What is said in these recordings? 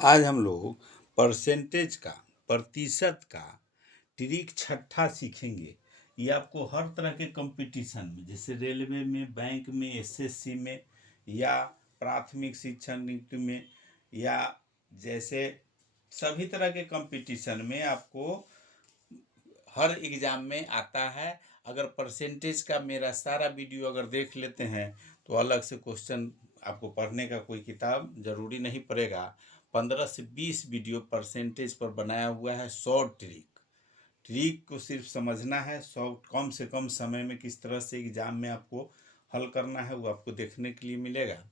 आज हम लोग परसेंटेज का, प्रतिशत का ट्रिक छठा सीखेंगे। ये आपको हर तरह के कंपटीशन में, जैसे रेलवे में, बैंक में, एसएससी में, या प्राथमिक शिक्षा नीति में, या जैसे सभी तरह के कंपटीशन में आपको हर एग्ज़ाम में आता है। अगर परसेंटेज का मेरा सारा वीडियो अगर देख लेते हैं तो अलग से क्वेश्चन आपको पढ़ने का कोई किताब ज़रूरी नहीं पड़ेगा। 15 से 20 वीडियो परसेंटेज पर बनाया हुआ है। 100 ट्रिक को सिर्फ समझना है। 100 कम से कम समय में किस तरह से एग्ज़ाम में आपको हल करना है वो आपको देखने के लिए मिलेगा।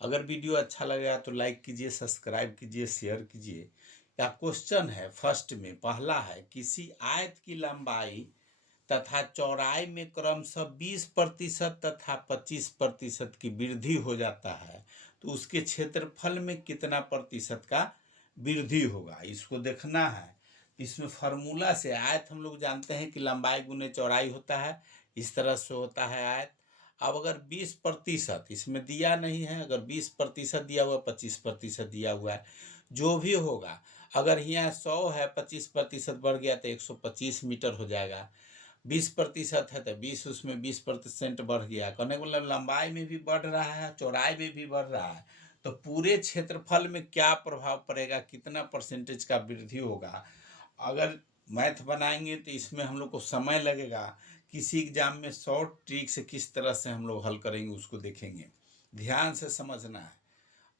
अगर वीडियो अच्छा लगेगा तो लाइक कीजिए, सब्सक्राइब कीजिए, शेयर कीजिए। या क्वेश्चन है फर्स्ट में, पहला है, किसी आयत की लंबाई तथा चौड़ाई में क्रमशः 20% तथा 25% की वृद्धि हो जाता है तो उसके क्षेत्रफल में कितना प्रतिशत का वृद्धि होगा, इसको देखना है। इसमें फार्मूला से आयत हम लोग जानते हैं कि लंबाई गुने चौड़ाई होता है, इस तरह से होता है आयत। अब अगर 20% इसमें दिया नहीं है, अगर 20% दिया हुआ, 25% दिया हुआ है, जो भी होगा, अगर यहाँ 100 है, 25% बढ़ गया तो 125 मीटर हो जाएगा। 20% है तो 20, उसमें 20% बढ़ गया, कहने का मतलब लंबाई में भी बढ़ रहा है, चौड़ाई में भी बढ़ रहा है। तो पूरे क्षेत्रफल में क्या प्रभाव पड़ेगा, कितना परसेंटेज का वृद्धि होगा। अगर मैथ बनाएंगे तो इसमें हम लोग को समय लगेगा। किसी एग्जाम में शॉर्ट ट्रिक से किस तरह से हम लोग हल करेंगे उसको देखेंगे। ध्यान से समझना है,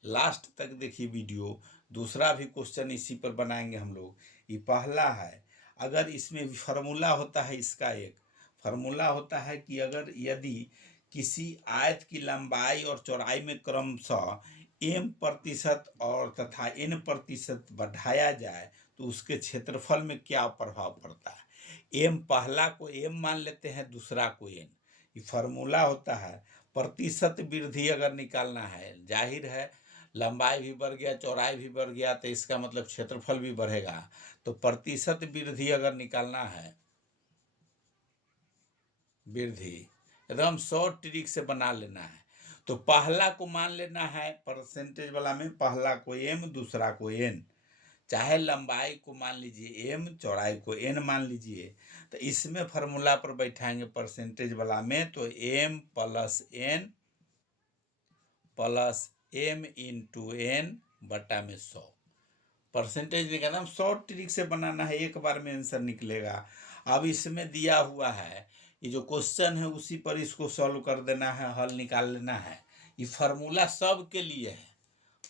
लास्ट तक देखिए वीडियो। दूसरा भी क्वेश्चन इसी पर बनाएंगे हम लोग। ये पहला है, अगर इसमें फार्मूला होता है, इसका एक फार्मूला होता है कि अगर यदि किसी आयत की लंबाई और चौड़ाई में क्रमशः m% और तथा n% बढ़ाया जाए तो उसके क्षेत्रफल में क्या प्रभाव पड़ता है। m पहला को m मान लेते हैं, दूसरा को n। ये फार्मूला होता है। प्रतिशत वृद्धि अगर निकालना है, जाहिर है लंबाई भी बढ़ गया, चौड़ाई भी बढ़ गया तो इसका मतलब क्षेत्रफल भी बढ़ेगा। तो प्रतिशत वृद्धि अगर निकालना है, वृद्धि एकदम 100 ट्रिक से बना लेना है। तो पहला को मान लेना है, परसेंटेज वाला में पहला को m, दूसरा को n। चाहे लंबाई को मान लीजिए m, चौड़ाई को n मान लीजिए। तो इसमें फार्मूला पर बैठाएंगे परसेंटेज वाला में, तो m plus n plus m into n बटा में 100। परसेंटेज निकालना 100 ट्रिक से बनाना है, एक बार में आंसर निकलेगा। अब इसमें दिया हुआ है, ये जो क्वेश्चन है उसी पर इसको सॉल्व कर देना है, हल निकाल लेना है। ये फार्मूला सब के लिए है,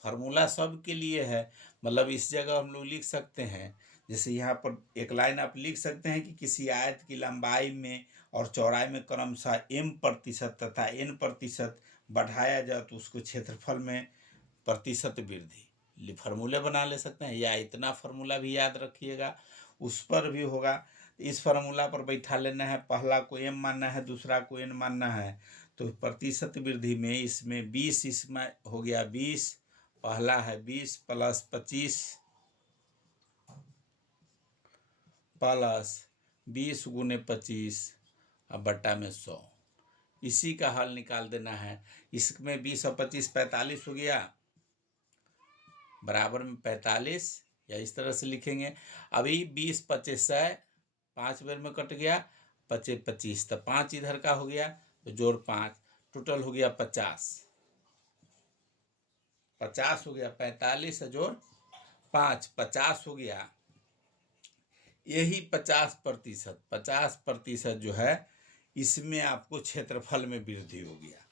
फार्मूला सब के लिए है। मतलब इस जगह हम लोग लिख सकते हैं, जैसे यहाँ पर एक लाइन आप लिख सकते हैं कि किसी आयत की लंबाई में और चौड़ाई में क्रमशः m% तथा n% बढ़ाया जाए तो उसको क्षेत्रफल में प्रतिशत वृद्धि, फार्मूले बना ले सकते हैं। या इतना फार्मूला भी याद रखिएगा, उस पर भी होगा। इस फार्मूला पर बैठा लेना है, पहला को m मानना है, दूसरा को n मानना है। तो प्रतिशत वृद्धि में इसमें 20, इसमें हो गया 20, पहला है 20 प्लस 25 प्लस 20 गुने 25 अब बट्टा में 100। इसी का हल निकाल देना है। इसमें 20 और 25 45 हो गया, बराबर में 45, या इस तरह से लिखेंगे। अभी 20 25 है, 5 बार में कट गया, 25 25, तो 5 इधर का हो गया, तो जोड़ 5, टोटल हो गया 50। 50 हो गया, 45 जोड़ 5, 50 हो गया। यही 50% जो है इसमें आपको क्षेत्रफल में वृद्धि हो गया।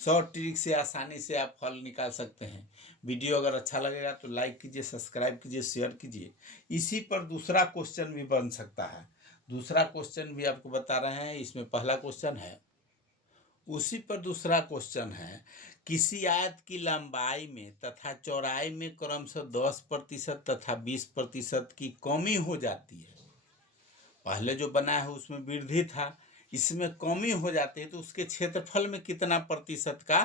100 ट्रिक से आसानी से आप हल निकाल सकते हैं। वीडियो अगर अच्छा लगेगा तो लाइक कीजिए, सब्सक्राइब कीजिए, शेयर कीजिए। इसी पर दूसरा क्वेश्चन भी बन सकता है। दूसरा क्वेश्चन भी आपको बता रहे हैं, इसमें पहला क्वेश्चन है, उसी पर दूसरा क्वेश्चन है, किसी आयत की लंबाई में तथा चौड़ाई में क्रमशः 10% तथा 20% की कमी हो जाती है। पहले जो बना है उसमें वृद्धि था, इसमें कमी हो जाती है तो उसके क्षेत्रफल में कितना प्रतिशत का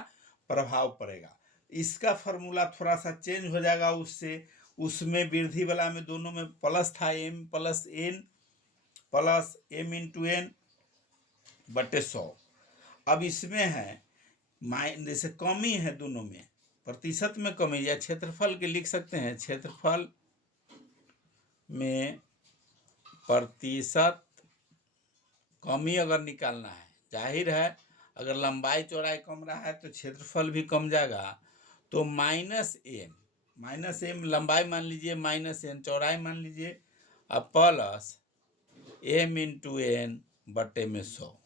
प्रभाव पड़ेगा। इसका फार्मूला थोड़ा सा चेंज हो जाएगा उससे। उसमें वृद्धि वाला में दोनों में प्लस था, m plus n plus m into n बटे 100। अब इसमें है जैसे कमी है दोनों में, प्रतिशत में कमी या क्षेत्रफल के लिख सकते हैं, क्षेत्रफल में प्रतिशत कमी अगर निकालना है, जाहिर है अगर लंबाई चौड़ाई कम रहा है तो क्षेत्रफल भी कम जाएगा। तो माइनस एम लंबाई मान लीजिए, माइनस एन चौड़ाई मान लीजिए, अब प्लस एम इंटू एन बटे में 100।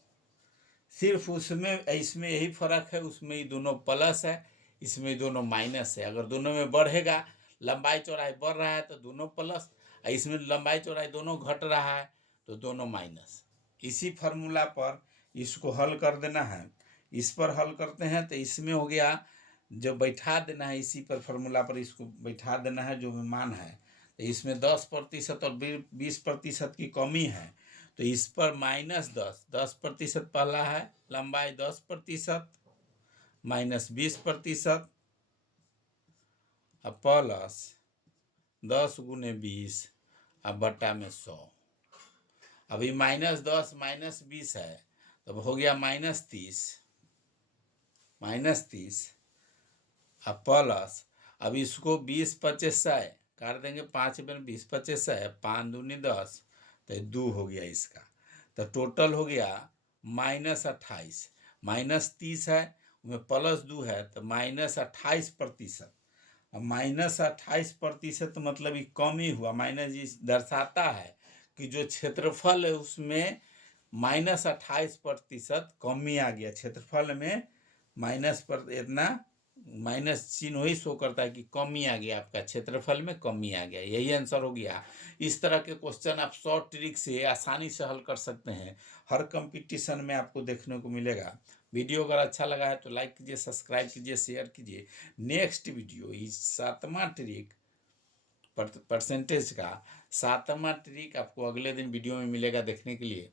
सिर्फ उसमें इसमें यही फर्क है, उसमें ही दोनों प्लस है, इसमें दोनों माइनस है। अगर दोनों में बढ़ेगा, लंबाई चौड़ाई बढ़ रहा है तो दोनों प्लस, इसमें लंबाई चौड़ाई दोनों घट रहा है तो दोनों माइनस। इसी फार्मूला पर इसको हल कर देना है। इस पर हल करते हैं तो इसमें हो गया, जो बैठा देना है इसी पर फार्मूला पर इसको बैठा देना है जो मान है। तो इसमें 10% और 20% की कमी है, तो इस पर -10% पहला है, लंबाई 10% माइनस 20% अब प्लस 10 गुने 20 अब बटा में 100। अभी -10 -20 है, तब हो गया -30 अब प्लस, अब इसको 20 25 काट देंगे, 5 में 20 25 है, 5 दूनी 10 तो 2 हो गया इसका। तो टोटल हो गया -28, -30 है उसमें +2 है तो -28%। अब -28% मतलब ये कम ही हुआ, माइनस ये दर्शाता है कि जो क्षेत्रफल है उसमें -28% कमी आ गया। क्षेत्रफल में माइनस पर इतना माइनस चिन्ह वही शो करता है कि कमी आ गया, आपका क्षेत्रफल में कमी आ गया। यही आंसर हो गया। इस तरह के क्वेश्चन आप शॉर्ट ट्रिक से आसानी से हल कर सकते हैं, हर कंपटीशन में आपको देखने को मिलेगा। वीडियो अगर अच्छा लगा है तो लाइक कीजिए, सब्सक्राइब कीजिए, शेयर कीजिए। नेक्स्ट वीडियो इस 7वां ट्रिक परसेंटेज का 7वां ट्रिक आपको अगले दिन वीडियो में मिलेगा देखने के लिए।